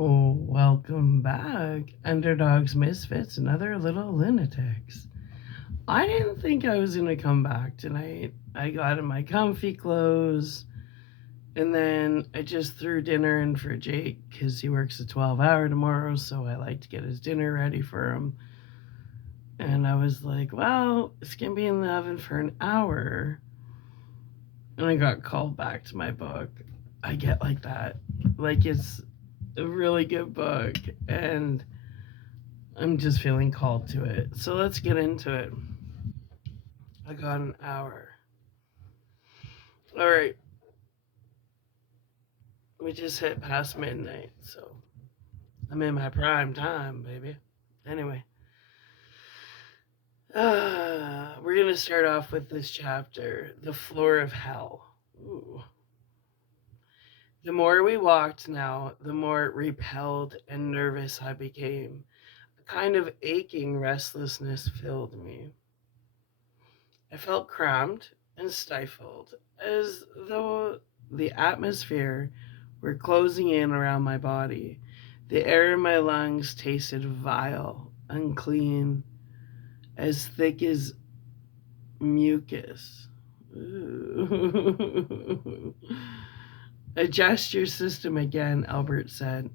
Oh, welcome back, underdogs, misfits, and other little lunatics. I didn't think I was gonna come back tonight. I got in my comfy clothes, and then I just threw dinner in for Jake because he works a 12-hour tomorrow, so I like to get his dinner ready for him. And I was like, well, it's gonna be in the oven for an hour. And I got called back to my book. I get like that. Like it's a really good book, and I'm just feeling called to it. So let's get into it. I got an hour. All right, we just hit past midnight, so I'm in my prime time, baby. Anyway, we're gonna start off with this chapter, The Floor of Hell. Ooh. The more we walked now, the more repelled and nervous I became. A kind of aching restlessness filled me. I felt cramped and stifled, as though the atmosphere were closing in around my body. The air in my lungs tasted vile, unclean, as thick as mucus. Ooh. Adjust your system again, Albert said.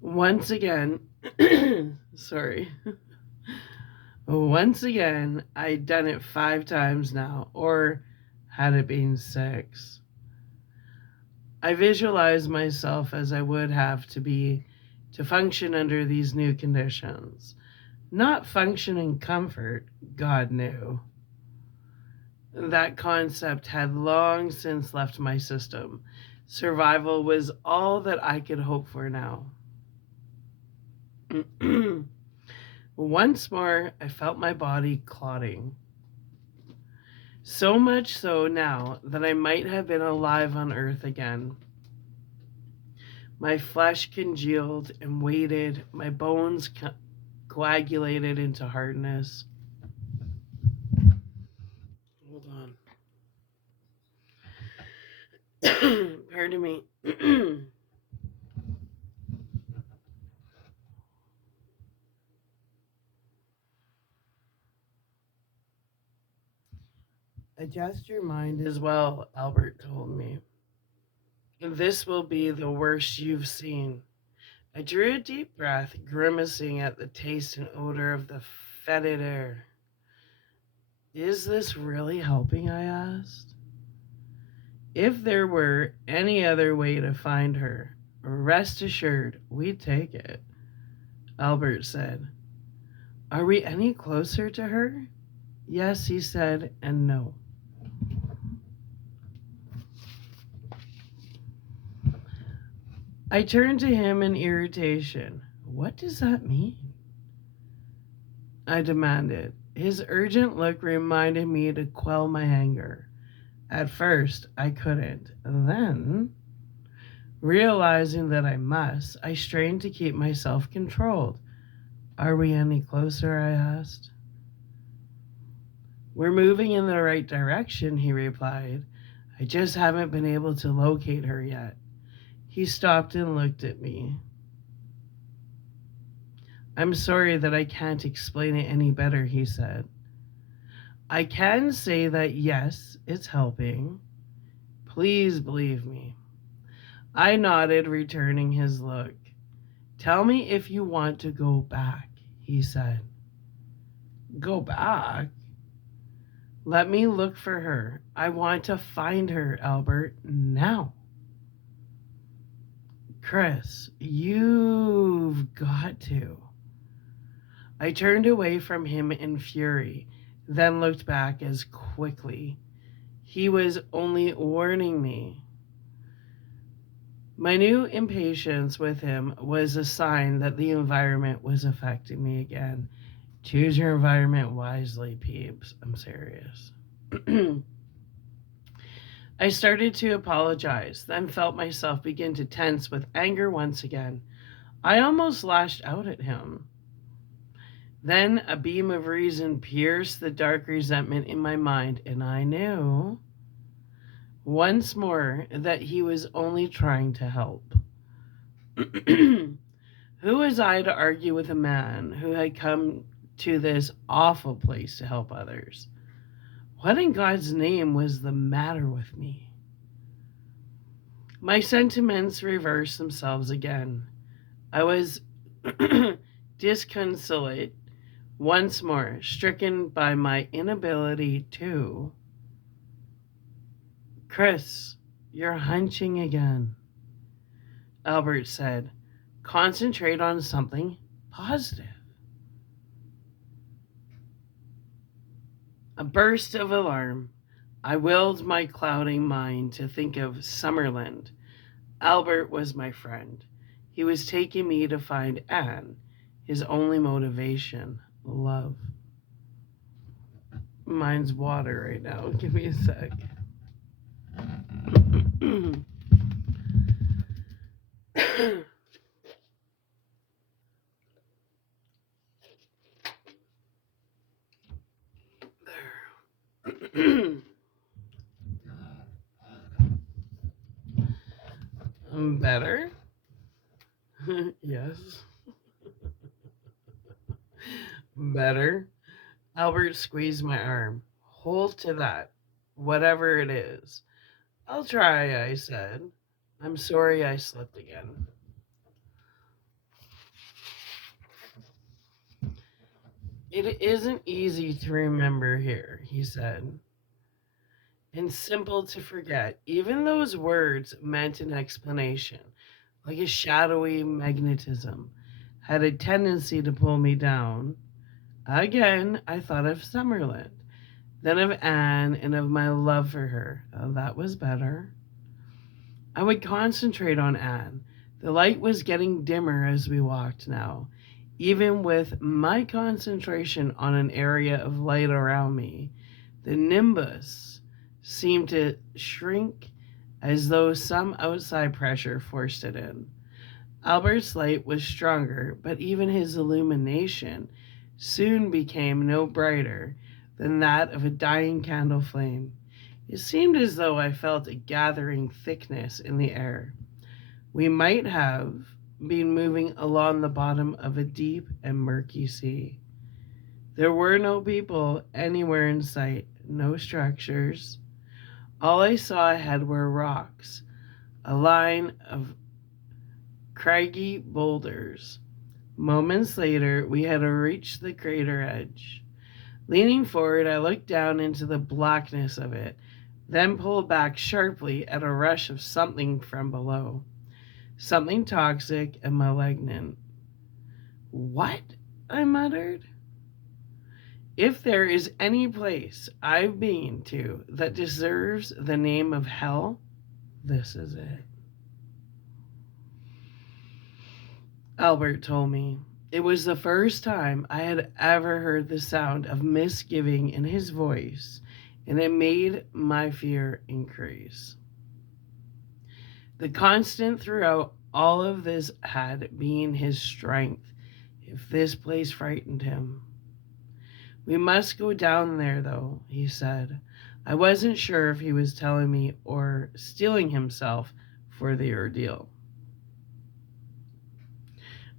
Once again, sorry. Once again, I'd done it 5 times now, or had it been 6. I visualized myself as I would have to be to function under these new conditions. Not function in comfort, God knew. That concept had long since left my system. Survival was all that I could hope for now. Once more, I felt my body clotting. So much so now that I might have been alive on Earth again. My flesh congealed and weighted, my bones coagulated into hardness. Hold on. Pardon me. Adjust your mind as well, Albert told me. This will be the worst you've seen. I drew a deep breath, grimacing at the taste and odor of the fetid air. Is this really helping? I asked. If there were any other way to find her, rest assured we'd take it, Albert said. Are we any closer to her? Yes, he said, and no. I turned to him in irritation. What does that mean? I demanded. His urgent look reminded me to quell my anger. At first, I couldn't. Then, realizing that I must, I strained to keep myself controlled. Are we any closer? I asked. We're moving in the right direction, he replied. I just haven't been able to locate her yet. He stopped and looked at me. I'm sorry that I can't explain it any better, he said. I can say that yes, it's helping. Please believe me. I nodded, returning his look. Tell me if you want to go back, he said. Go back? Let me look for her. I want to find her, Albert, now. Chris, you've got to. I turned away from him in fury, then looked back as quickly. He was only warning me. My new impatience with him was a sign that the environment was affecting me again. Choose your environment wisely, peeps. I'm serious. I started to apologize, then felt myself begin to tense with anger once again. I almost lashed out at him. Then a beam of reason pierced the dark resentment in my mind, and I knew once more that he was only trying to help. Who was I to argue with a man who had come to this awful place to help others? What in God's name was the matter with me? My sentiments reversed themselves again. I was disconsolate once more, stricken by my inability to. Chris, you're hunching again, Albert said. Concentrate on something positive. A burst of alarm. I willed my clouding mind to think of Summerland. Albert was my friend. He was taking me to find Anne, his only motivation, love. Mine's water right now. Give me a sec. There. Better? Yes. Better? Albert squeezed my arm. Hold to that, whatever it is. I'll try, I said. I'm sorry I slipped again. It isn't easy to remember here, he said, and simple to forget. Even those words meant an explanation, like a shadowy magnetism, had a tendency to pull me down. Again, I thought of Summerland, then of Anne and of my love for her. Oh, that was better. I would concentrate on Anne. The light was getting dimmer as we walked now. Even with my concentration on an area of light around me, the nimbus seemed to shrink as though some outside pressure forced it in. Albert's light was stronger, but even his illumination soon became no brighter than that of a dying candle flame. It seemed as though I felt a gathering thickness in the air. We might have been moving along the bottom of a deep and murky sea. There were no people anywhere in sight, no structures. All I saw ahead were rocks, a line of craggy boulders. Moments later, we had reached the crater edge. Leaning forward, I looked down into the blackness of it, then pulled back sharply at a rush of something from below. Something toxic and malignant. What? I muttered. If there is any place I've been to that deserves the name of hell, this is it. Albert told me. It was the first time I had ever heard the sound of misgiving in his voice, and it made my fear increase. The constant throughout all of this had been his strength, if this place frightened him. We must go down there, though, he said. I wasn't sure if he was telling me or steeling himself for the ordeal.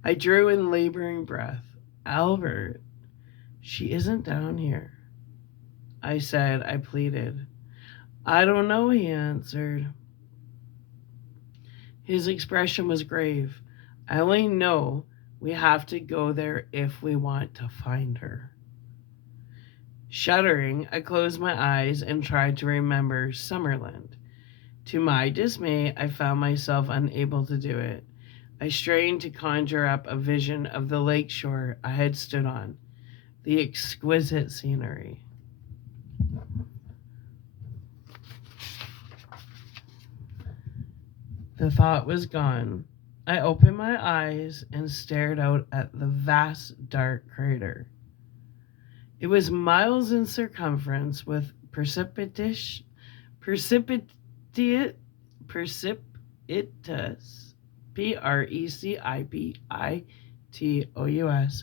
I drew in laboring breath. Albert, she isn't down here. I said, I pleaded. I don't know, he answered. His expression was grave. I only know we have to go there if we want to find her. Shuddering, I closed my eyes and tried to remember Summerland. To my dismay, I found myself unable to do it. I strained to conjure up a vision of the lake shore I had stood on, the exquisite scenery. The thought was gone. I opened my eyes and stared out at the vast dark crater. It was miles in circumference with precipitous precipitous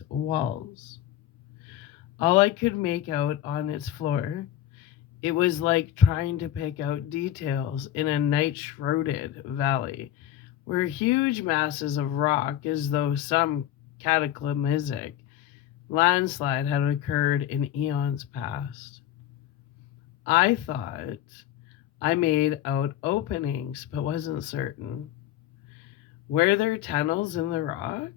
walls. All I could make out on its floor, It was like trying to pick out details in a night shrouded valley where huge masses of rock, as though some cataclysmic landslide had occurred in eons past. I thought I made out openings, but wasn't certain. Were there tunnels in the rock?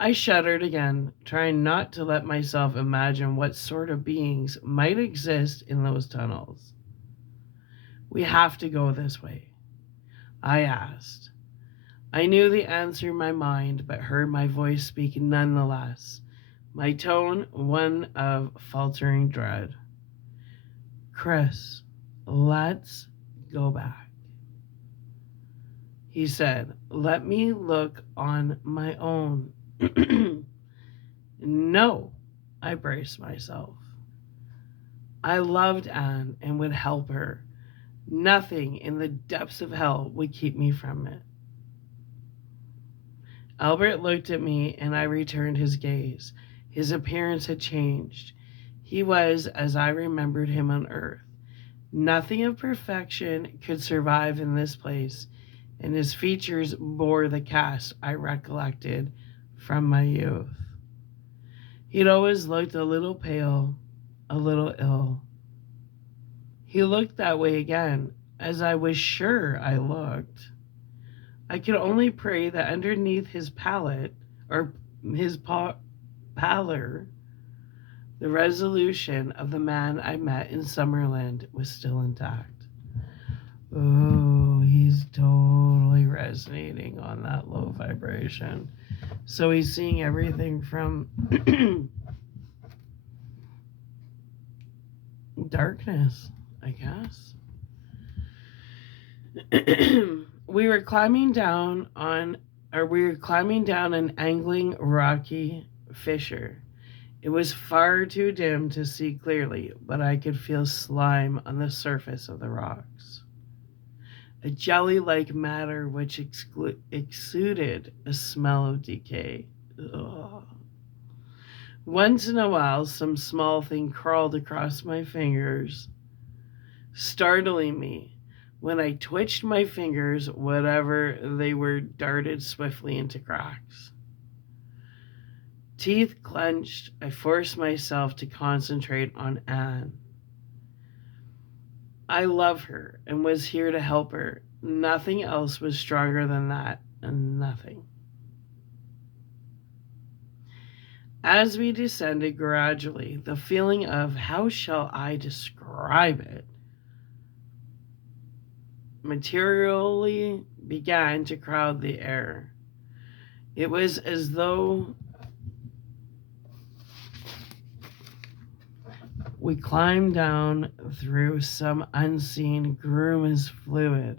I shuddered again, trying not to let myself imagine what sort of beings might exist in those tunnels. We have to go this way, I asked. I knew the answer in my mind, but heard my voice speak nonetheless, my tone one of faltering dread. Chris, let's go back. He said, let me look on my own. No, I braced myself. I loved Anne and would help her. Nothing in the depths of hell would keep me from it. Albert looked at me and I returned his gaze. His appearance had changed. He was as I remembered him on earth. Nothing of perfection could survive in this place, and his features bore the cast I recollected from my youth. He'd always looked a little pale, a little ill. He looked that way again, as I was sure I looked. I could only pray that underneath his pallor, the resolution of the man I met in Summerland was still intact. Oh, he's totally resonating on that low vibration. So he's seeing everything from darkness, I guess. we were climbing down an angling rocky fissure. It was far too dim to see clearly, but I could feel slime on the surface of the rocks. A jelly-like matter which exuded a smell of decay. Ugh. Once in a while, some small thing crawled across my fingers, startling me. When I twitched my fingers, whatever they were darted swiftly into cracks. Teeth clenched, I forced myself to concentrate on Anne. I love her and was here to help her. Nothing else was stronger than that, and nothing. As we descended gradually, the feeling of how shall I describe it materially began to crowd the air. It was as though we climbed down through some unseen groom's fluid.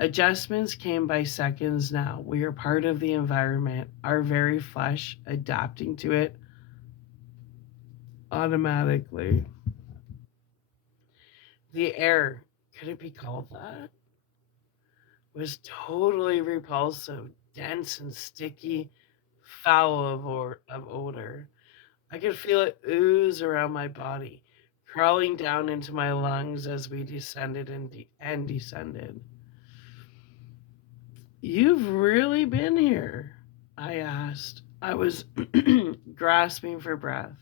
Adjustments came by seconds now. We are part of the environment, our very flesh adapting to it automatically. The air, could it be called that? Was totally repulsive, dense and sticky, foul of odor. I could feel it ooze around my body, crawling down into my lungs as we descended and descended. You've really been here? I asked. I was grasping for breath.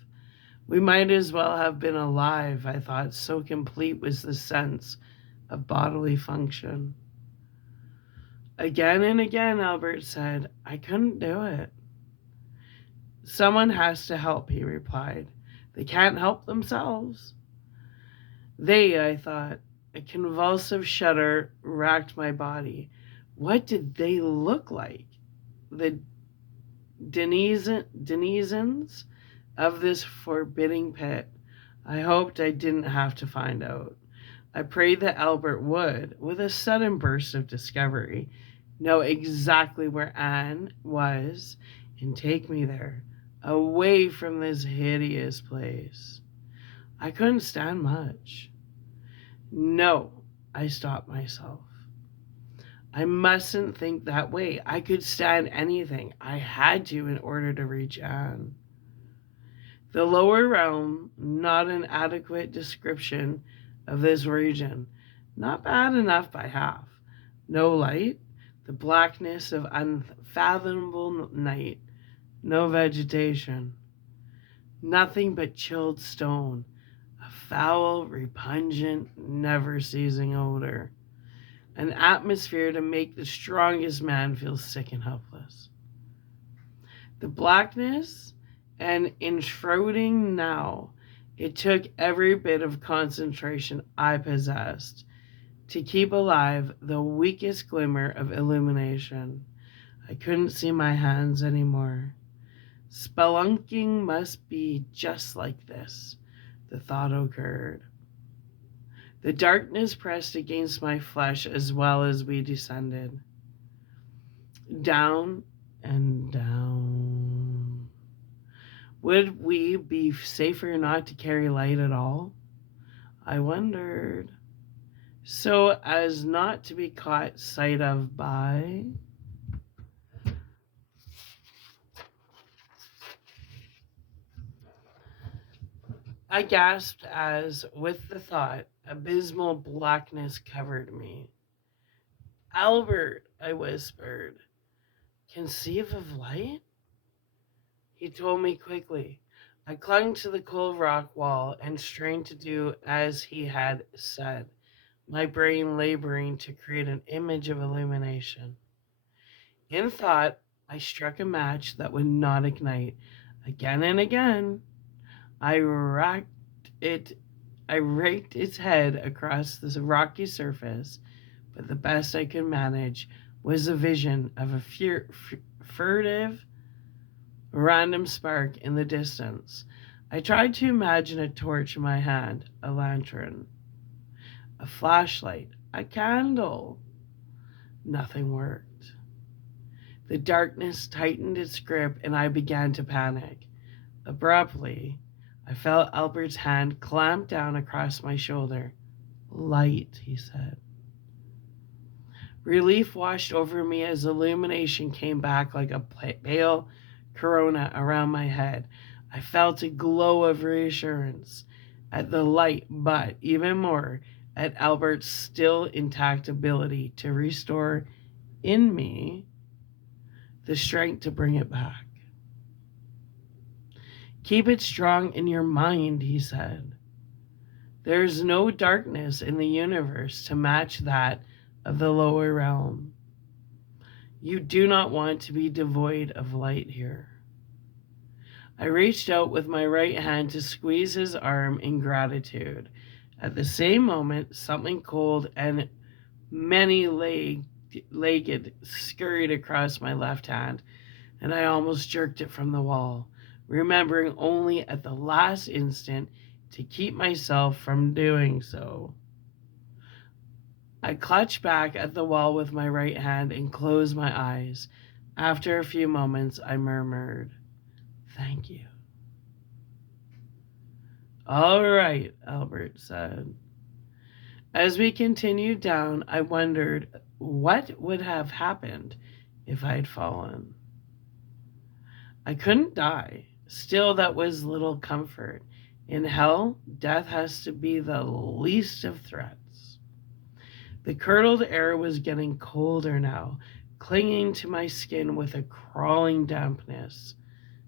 We might as well have been alive, I thought, so complete was the sense of bodily function. Again and again, Albert said, I couldn't do it. Someone has to help, he replied. They can't help themselves. I thought. A convulsive shudder racked my body. What did they look like? The denizens of this forbidding pit. I hoped I didn't have to find out. I prayed that Albert would, with a sudden burst of discovery, know exactly where Anne was and take me there, away from this hideous place. I couldn't stand much. No, I stopped myself. I mustn't think that way. I could stand anything. I had to in order to reach Anne. The lower realm, not an adequate description of this region. Not bad enough by half. No light, the blackness of unfathomable night, no vegetation, nothing but chilled stone, a foul, repugnant, never ceasing odor, an atmosphere to make the strongest man feel sick and helpless. The blackness and enshrouding now, it took every bit of concentration I possessed to keep alive the weakest glimmer of illumination. I couldn't see my hands anymore. Spelunking must be just like this, the thought occurred. The darkness pressed against my flesh as well as we descended. Down and down. Would we be safer not to carry light at all? I wondered. So as not to be caught sight of by... I gasped as, with the thought, abysmal blackness covered me. Albert, I whispered, conceive of light? He told me quickly. I clung to the cold rock wall and strained to do as he had said, my brain laboring to create an image of illumination. In thought, I struck a match that would not ignite. Again and again, I raked its head across the rocky surface, but the best I could manage was a vision of a furtive, random spark in the distance. I tried to imagine a torch in my hand, a lantern, a flashlight, a candle. Nothing worked. The darkness tightened its grip and I began to panic. Abruptly, I felt Albert's hand clamp down across my shoulder. Light, he said. Relief washed over me as illumination came back like a pale corona around my head. I felt a glow of reassurance at the light, but even more at Albert's still intact ability to restore in me the strength to bring it back. Keep it strong in your mind, he said. There is no darkness in the universe to match that of the lower realm. You do not want to be devoid of light here. I reached out with my right hand to squeeze his arm in gratitude. At the same moment, something cold and many-legged scurried across my left hand, and I almost jerked it from the wall, remembering only at the last instant to keep myself from doing so. I clutched back at the wall with my right hand and closed my eyes. After a few moments, I murmured, "Thank you." "All right," Albert said. As we continued down, I wondered what would have happened if I'd fallen. I couldn't die. Still, that was little comfort. In hell, death has to be the least of threats. The curdled air was getting colder now, clinging to my skin with a crawling dampness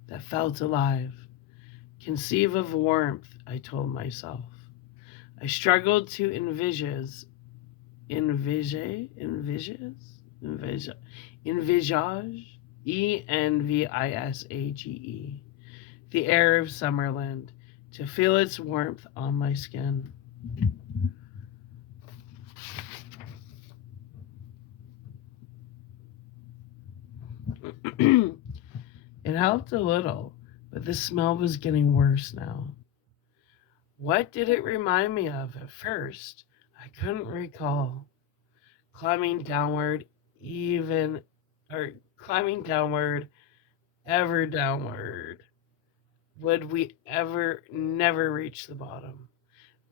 that felt alive. Conceive of warmth, I told myself. I struggled to envisage envisage, the air of Summerland, to feel its warmth on my skin. It helped a little, but the smell was getting worse now. What did it remind me of at first? I couldn't recall. Climbing downward, climbing downward, ever downward. Would we ever never reach the bottom?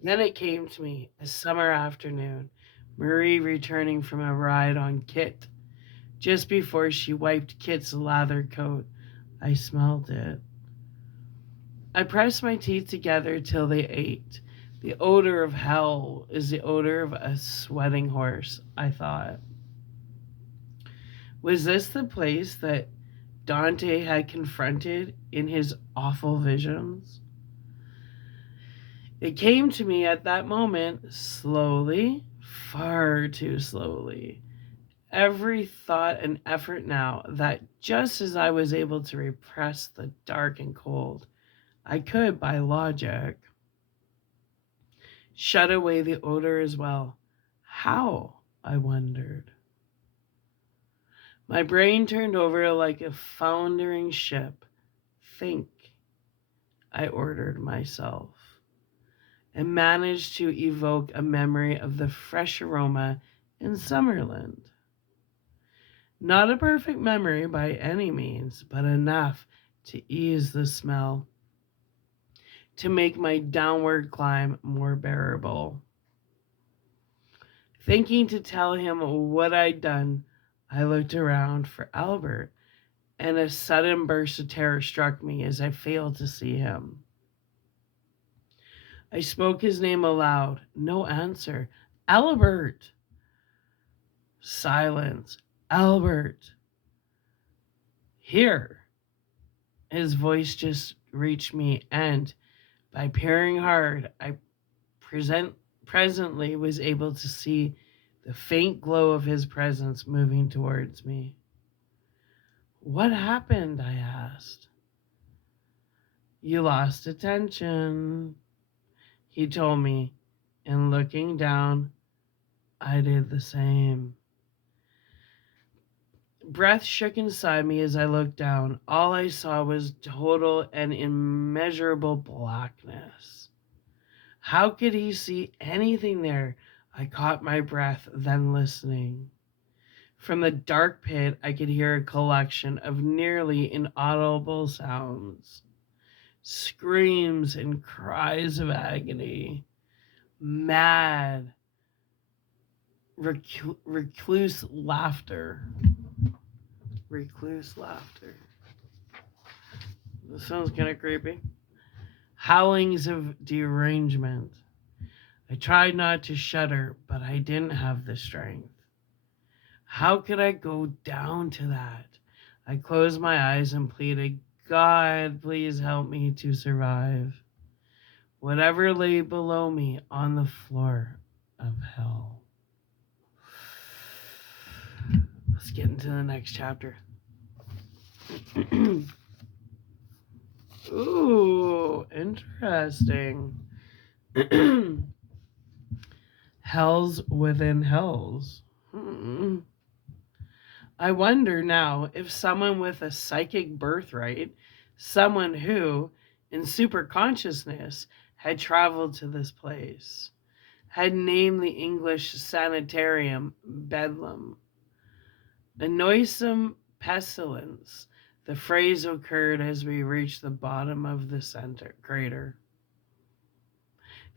Then it came to me, a summer afternoon, Marie returning from a ride on Kit. Just before she wiped Kit's lather coat, I smelled it. I pressed my teeth together till they ached. The odor of hell is the odor of a sweating horse, I thought. Was this the place that Dante had confronted in his awful visions? It came to me at that moment, slowly, far too slowly. Every thought and effort now that just as I was able to repress the dark and cold, I could, by logic, shut away the odor as well. How? I wondered. My brain turned over like a foundering ship. Think, I ordered myself, and managed to evoke a memory of the fresh aroma in Summerland. Not a perfect memory by any means, but enough to ease the smell, to make my downward climb more bearable. Thinking to tell him what I'd done, I looked around for Albert, and a sudden burst of terror struck me as I failed to see him. I spoke his name aloud. No answer. Albert! Silence. Albert! Here! His voice just reached me, and by peering hard, I presently was able to see the faint glow of his presence moving towards me. What happened? I asked. You lost attention, he told me, and looking down, I did the same. Breath shook inside me as I looked down. All I saw was total and immeasurable blackness. How could he see anything there? I caught my breath, then listening. From the dark pit, I could hear a collection of nearly inaudible sounds, screams and cries of agony, mad, recluse laughter. Recluse laughter. This sounds kind of creepy. Howlings of derangement. I tried not to shudder, but I didn't have the strength. How could I go down to that? I closed my eyes and pleaded, God, please help me to survive whatever lay below me on the floor of hell. Let's get into the next chapter. Ooh, interesting. Hells within hells. I wonder now if someone with a psychic birthright, someone who, in superconsciousness, had traveled to this place, had named the English sanitarium Bedlam. A noisome pestilence. The phrase occurred as we reached the bottom of the crater.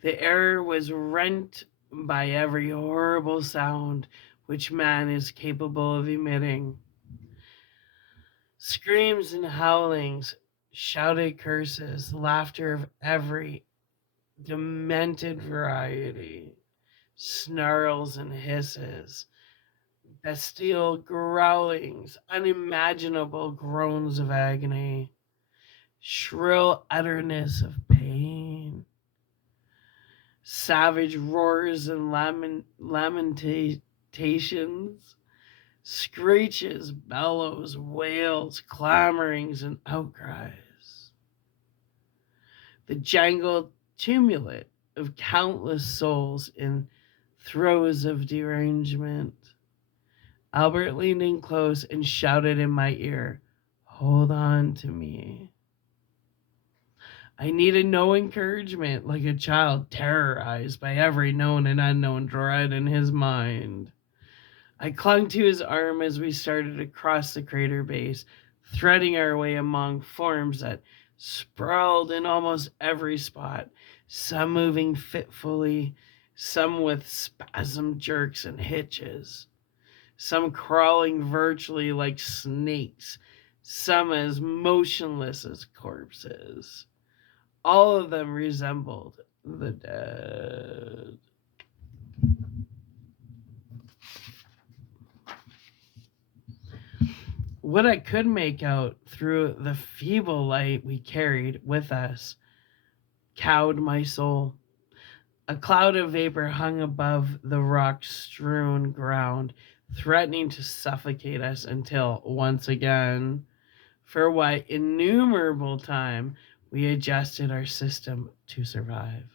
The air was rent by every horrible sound which man is capable of emitting. Screams and howlings, shouted curses, laughter of every demented variety, snarls and hisses, bestial growlings, unimaginable groans of agony, shrill utterness of pain, savage roars and lamentations, screeches, bellows, wails, clamorings, and outcries. The jangled tumult of countless souls in throes of derangement. Albert leaned in close and shouted in my ear, hold on to me. I needed no encouragement, like a child terrorized by every known and unknown dread in his mind. I clung to his arm as we started across the crater base, threading our way among forms that sprawled in almost every spot, some moving fitfully, some with spasm jerks and hitches, some crawling virtually like snakes, some as motionless as corpses. All of them resembled the dead. What I could make out through the feeble light we carried with us cowed my soul. A cloud of vapor hung above the rock strewn ground, threatening to suffocate us until, once again, for what innumerable time, we adjusted our system to survive.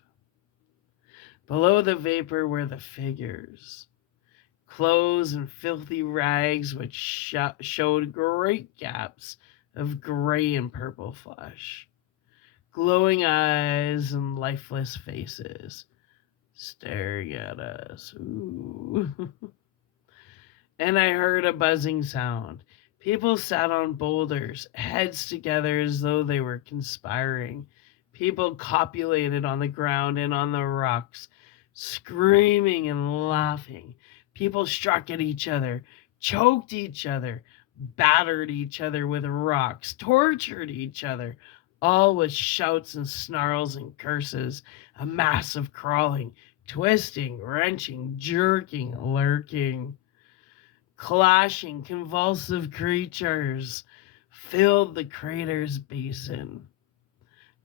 Below the vapor were the figures, clothes and filthy rags which showed great gaps of gray and purple flesh, glowing eyes and lifeless faces staring at us. Ooh. And I heard a buzzing sound. People sat on boulders, heads together as though they were conspiring. People copulated on the ground and on the rocks, screaming and laughing. People struck at each other, choked each other, battered each other with rocks, tortured each other, all with shouts and snarls and curses, a mass of crawling, twisting, wrenching, jerking, lurking. Clashing, convulsive creatures filled the crater's basin,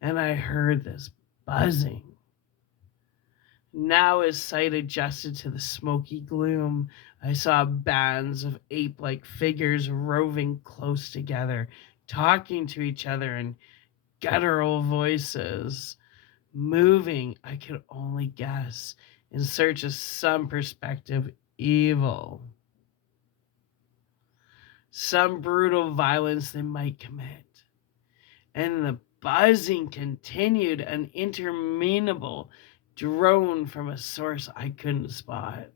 and I heard this buzzing. Now, as sight adjusted to the smoky gloom, I saw bands of ape-like figures roving close together, talking to each other in guttural voices, moving, I could only guess, in search of some perspective evil, some brutal violence they might commit. And the buzzing continued, an interminable drone from a source I couldn't spot.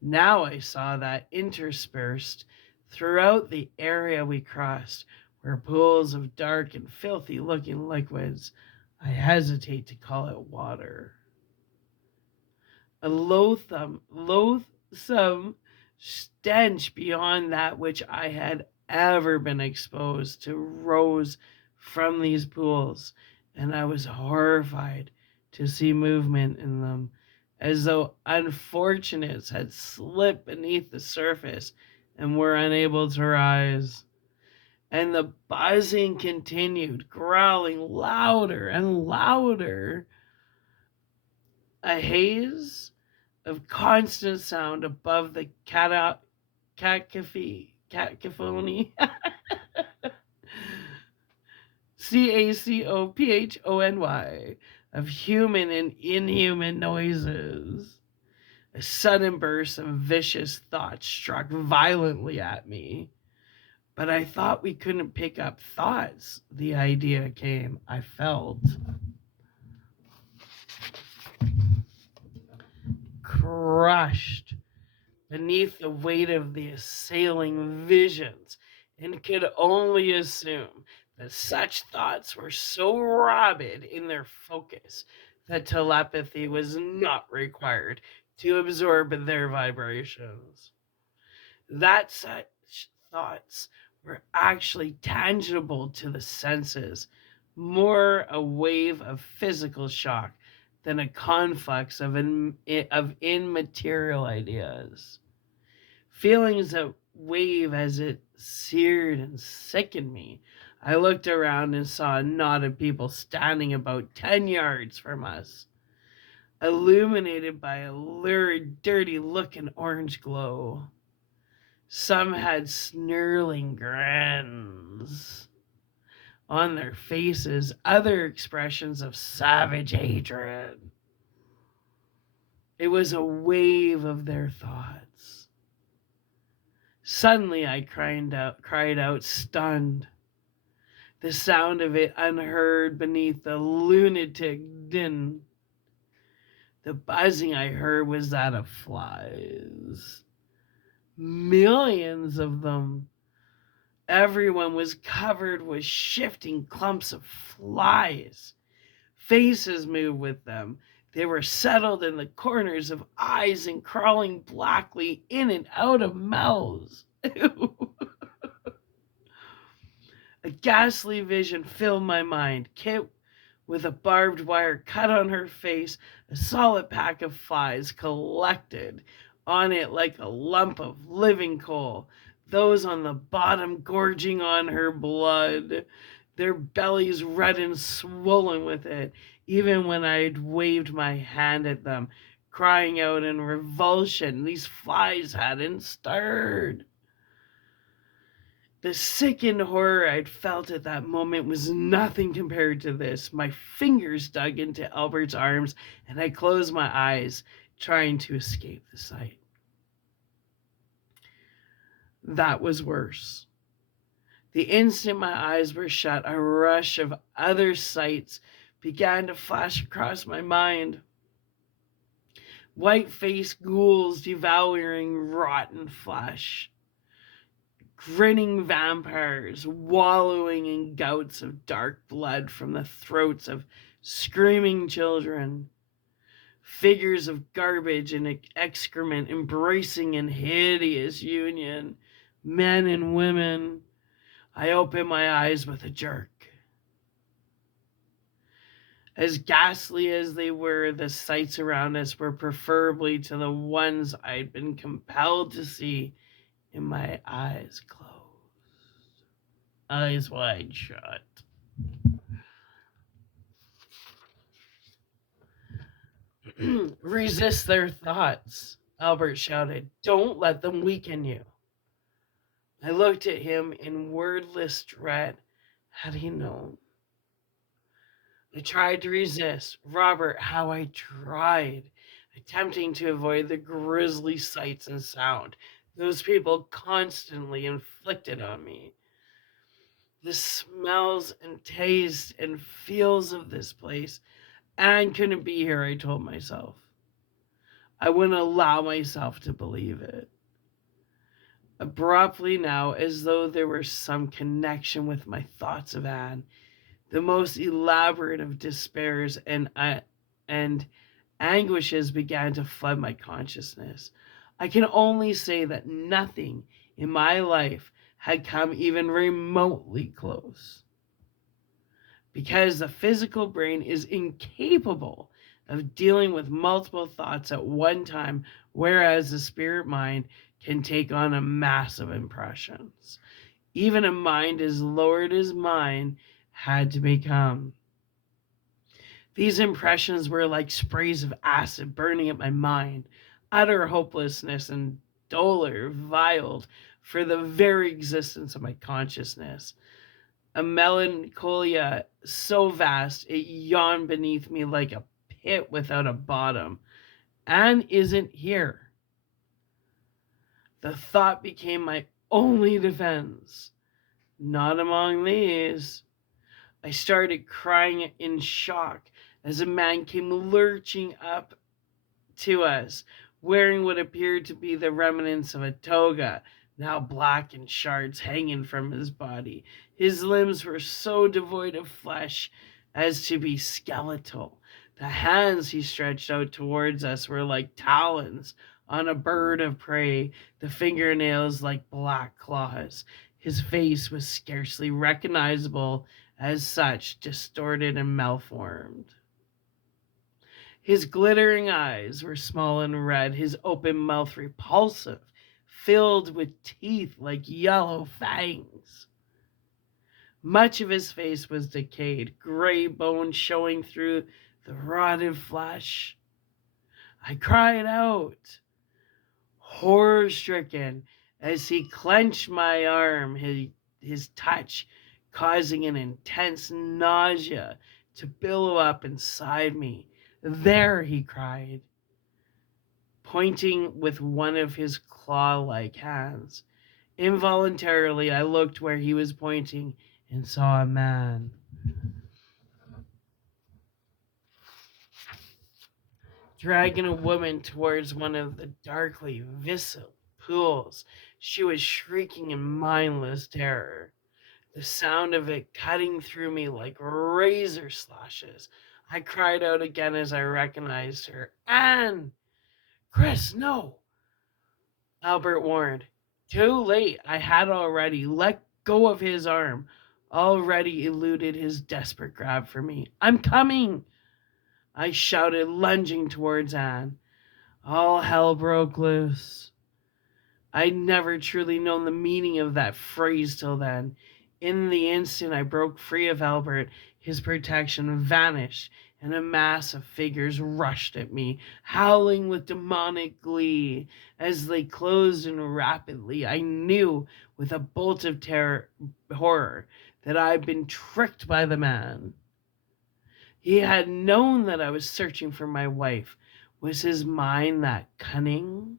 Now I saw that interspersed throughout the area we crossed were pools of dark and filthy looking liquids. I hesitate to call it water. A loathsome stench beyond that which I had ever been exposed to rose from these pools, and I was horrified to see movement in them, as though unfortunates had slipped beneath the surface and were unable to rise. And the buzzing continued, growling louder and louder. A haze of constant sound above the cacophony cacophony of human and inhuman noises. A sudden burst of vicious thoughts struck violently at me, but I thought we couldn't pick up thoughts. The idea came, I felt crushed beneath the weight of the assailing visions, and could only assume that such thoughts were so rabid in their focus that telepathy was not required to absorb their vibrations. That such thoughts were actually tangible to the senses, more a wave of physical shock than a conflux of immaterial ideas. Feelings that wave as it seared and sickened me. I looked around and saw a knot of people standing about 10 yards from us, illuminated by a lurid, dirty looking orange glow. Some had snarling grins on their faces, other expressions of savage hatred. It was a wave of their thoughts. Suddenly I cried out, stunned. The sound of it unheard beneath the lunatic din. The buzzing I heard was that of flies. Millions of them. Everyone was covered with shifting clumps of flies. Faces moved with them. They were settled in the corners of eyes and crawling blackly in and out of mouths. A ghastly vision filled my mind. Kit with a barbed wire cut on her face, a solid pack of flies collected on it like a lump of living coal, those on the bottom gorging on her blood, their bellies red and swollen with it, even when I'd waved my hand at them, crying out in revulsion. These flies hadn't stirred. The sickened horror I'd felt at that moment was nothing compared to this. My fingers dug into Albert's arms, and I closed my eyes, trying to escape the sight. That was worse. The instant my eyes were shut, a rush of other sights began to flash across my mind. White-faced ghouls devouring rotten flesh, grinning vampires wallowing in gouts of dark blood from the throats of screaming children, figures of garbage and excrement embracing in hideous union, men and women. I opened my eyes with a jerk. As ghastly as they were, the sights around us were preferably to the ones I'd been compelled to see in my eyes closed, eyes wide shut. Resist their thoughts, Albert shouted. Don't let them weaken you. I looked at him in wordless dread. Had he known? I tried to resist. Robert, how I tried, attempting to avoid the grisly sights and sound those people constantly inflicted on me. The smells and tastes and feels of this place. Anne couldn't be here, I told myself. I wouldn't allow myself to believe it. Abruptly now, as though there were some connection with my thoughts of Anne, the most elaborate of despairs and anguishes began to flood my consciousness. I can only say that nothing in my life had come even remotely close. Because the physical brain is incapable of dealing with multiple thoughts at one time, whereas the spirit mind can take on a mass of impressions. Even a mind as lowered as mine had to become. These impressions were like sprays of acid burning at my mind, utter hopelessness and dolor violed for the very existence of my consciousness. A melancholia so vast it yawned beneath me like a pit without a bottom. Anne isn't here. The thought became my only defense. Not among these. I started crying in shock as a man came lurching up to us, wearing what appeared to be the remnants of a toga, now black and shards hanging from his body. His limbs were so devoid of flesh as to be skeletal. The hands he stretched out towards us were like talons on a bird of prey, the fingernails like black claws. His face was scarcely recognizable as such, distorted and malformed. His glittering eyes were small and red, his open mouth repulsive, filled with teeth like yellow fangs. Much of his face was decayed, gray bones showing through the rotted flesh. I cried out, horror-stricken, as he clenched my arm, his touch causing an intense nausea to billow up inside me. There, he cried, pointing with one of his claw-like hands. Involuntarily, I looked where he was pointing and saw a man. Dragging a woman towards one of the darkly viscid pools. She was shrieking in mindless terror, the sound of it cutting through me like razor slashes. I cried out again as I recognized her. Anne! Chris, no! Albert warned. Too late. I had already. Let go of his arm. already eluded his desperate grab for me. "I'm coming!" I shouted, lunging towards Anne. All hell broke loose. I'd never truly known the meaning of that phrase till then. In the instant I broke free of Albert, his protection vanished, and a mass of figures rushed at me, howling with demonic glee. As they closed in rapidly, I knew with a bolt of horror that I'd been tricked by the man. He had known that I was searching for my wife. Was his mind that cunning?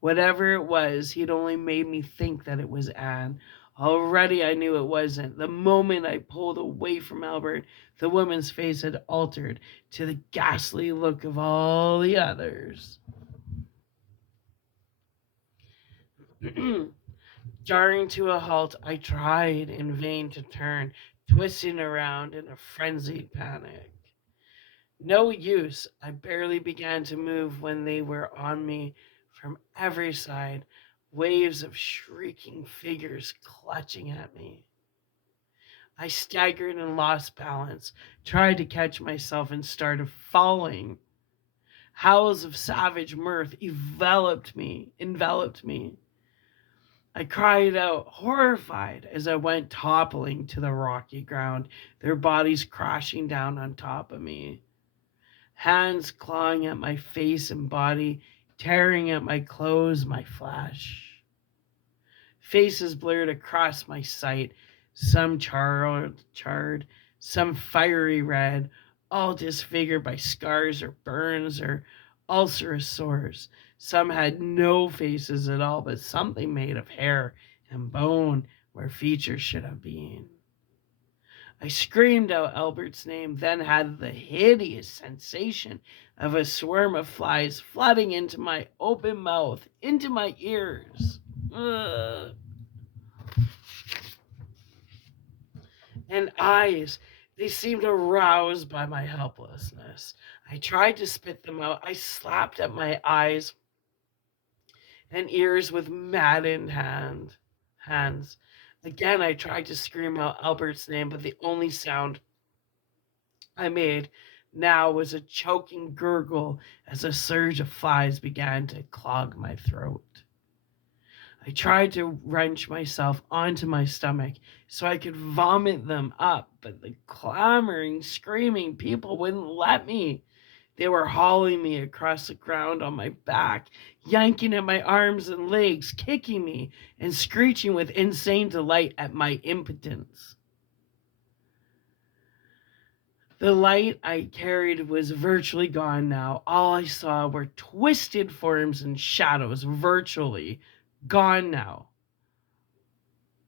Whatever it was, he'd only made me think that it was Anne. Already I knew it wasn't. The moment I pulled away from Albert, the woman's face had altered to the ghastly look of all the others. Jarring to a halt, I tried in vain to turn, twisting around in a frenzied panic. No use. I barely began to move when they were on me from every side, waves of shrieking figures clutching at me. I staggered and lost balance, tried to catch myself and started falling. Howls of savage mirth enveloped me. I cried out, horrified, as I went toppling to the rocky ground, their bodies crashing down on top of me. Hands clawing at my face and body, tearing at my clothes, my flesh. Faces blurred across my sight, some charred, some fiery red, all disfigured by scars or burns or ulcerous sores. Some had no faces at all, but something made of hair and bone where features should have been. I screamed out Albert's name, then had the hideous sensation of a swarm of flies flooding into my open mouth, into my ears. Ugh. And eyes, they seemed aroused by my helplessness. I tried to spit them out. I slapped at my eyes and ears with maddened hands. Again, I tried to scream out Albert's name, but the only sound I made now was a choking gurgle as a surge of flies began to clog my throat. I tried to wrench myself onto my stomach so I could vomit them up, but the clamoring, screaming people wouldn't let me. They were hauling me across the ground on my back, yanking at my arms and legs, kicking me, and screeching with insane delight at my impotence. The light I carried was virtually gone now. All I saw were twisted forms and shadows, virtually gone now.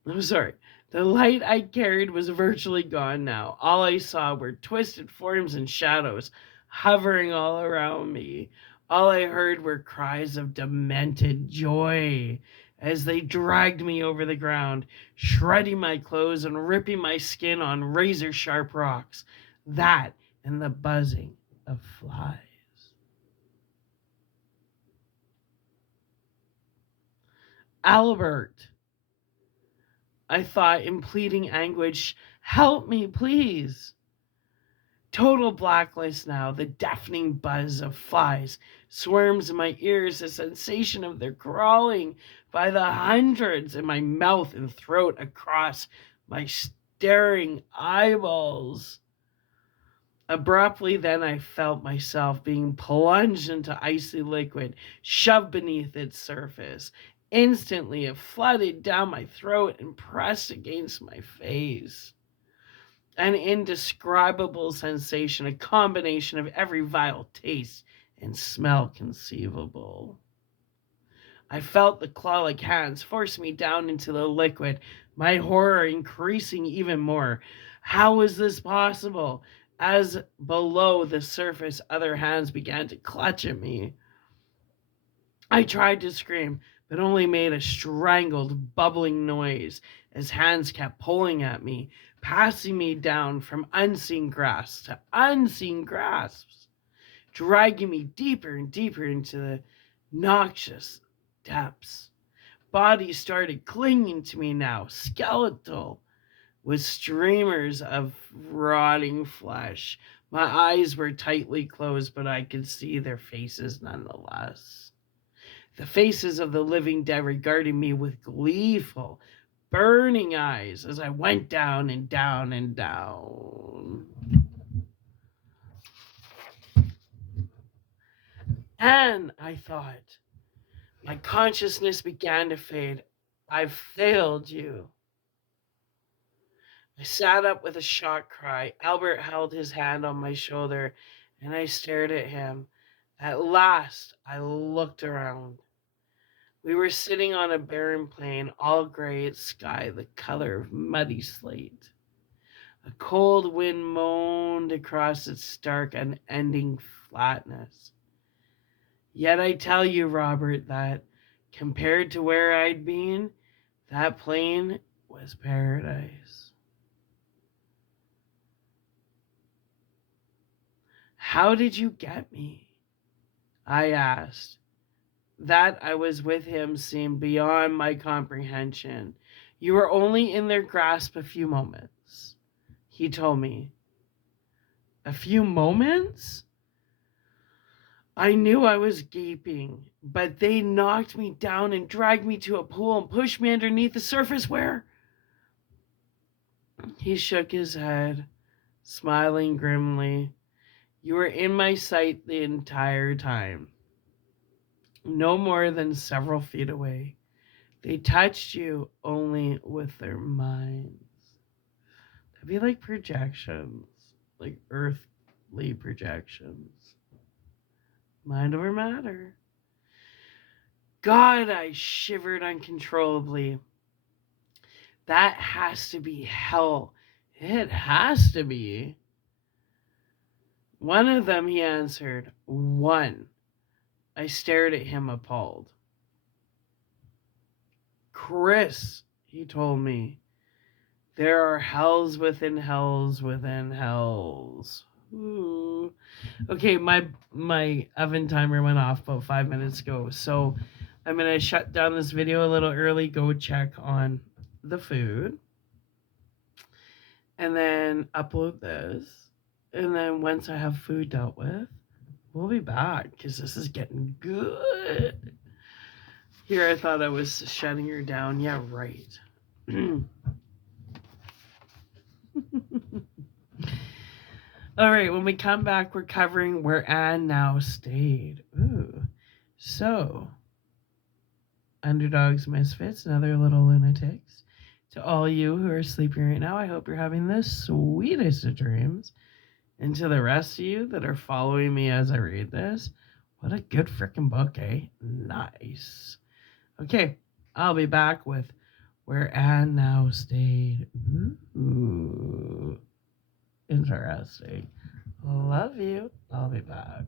I'm sorry. The light I carried was virtually gone now. All I saw were twisted forms and shadows hovering all around me. All I heard were cries of demented joy as they dragged me over the ground, shredding my clothes and ripping my skin on razor sharp rocks. That and the buzzing of flies. Albert, I thought in pleading anguish, help me, please. Total blackness now, the deafening buzz of flies swarms in my ears, the sensation of their crawling by the hundreds in my mouth and throat across my staring eyeballs. Abruptly, then I felt myself being plunged into icy liquid, shoved beneath its surface. Instantly, it flooded down my throat and pressed against my face. An indescribable sensation, a combination of every vile taste and smell conceivable. I felt the claw-like hands force me down into the liquid, my horror increasing even more. How was this possible? As below the surface, other hands began to clutch at me. I tried to scream, but only made a strangled, bubbling noise as hands kept pulling at me, passing me down from unseen grasps to unseen grasps, dragging me deeper and deeper into the noxious depths. Body started clinging to me now, skeletal, with streamers of rotting flesh. My eyes were tightly closed, but I could see their faces nonetheless. The faces of the living dead regarding me with gleeful, burning eyes as I went down and down and down. And I thought, my consciousness began to fade. I've failed you. I sat up with a shocked cry. Albert held his hand on my shoulder, and I stared at him. At last, I looked around. We were sitting on a barren plain, all gray sky, the color of muddy slate. A cold wind moaned across its stark, unending flatness. Yet I tell you, Robert, that compared to where I'd been, that plain was paradise. How did you get me? I asked. That I was with him seemed beyond my comprehension. You were only in their grasp a few moments, he told me. A few moments? I knew I was gaping, but they knocked me down and dragged me to a pool and pushed me underneath the surface where... He shook his head, smiling grimly. You were in my sight the entire time. No more than several feet away. They touched you only with their minds. That'd be like projections, like earthly projections. Mind over matter. God, I shivered uncontrollably. That has to be hell. It has to be. One of them, he answered. One. I stared at him appalled. Chris, he told me, there are hells within hells within hells. Ooh. Okay, my oven timer went off about 5 minutes ago, so I'm gonna shut down this video a little early, go check on the food, and then upload this. And then once I have food dealt with, we'll be back because this is getting good. Here, I thought I was shutting her down. Yeah, right. All right, when we come back, we're covering where Anne now stayed. Ooh. So, underdogs, misfits, and other little lunatics. To all you who are sleeping right now, I hope you're having the sweetest of dreams. And to the rest of you that are following me as I read this, what a good freaking book, eh? Nice. Okay, I'll be back with Where Anne Now Stayed. Ooh, interesting. Love you. I'll be back.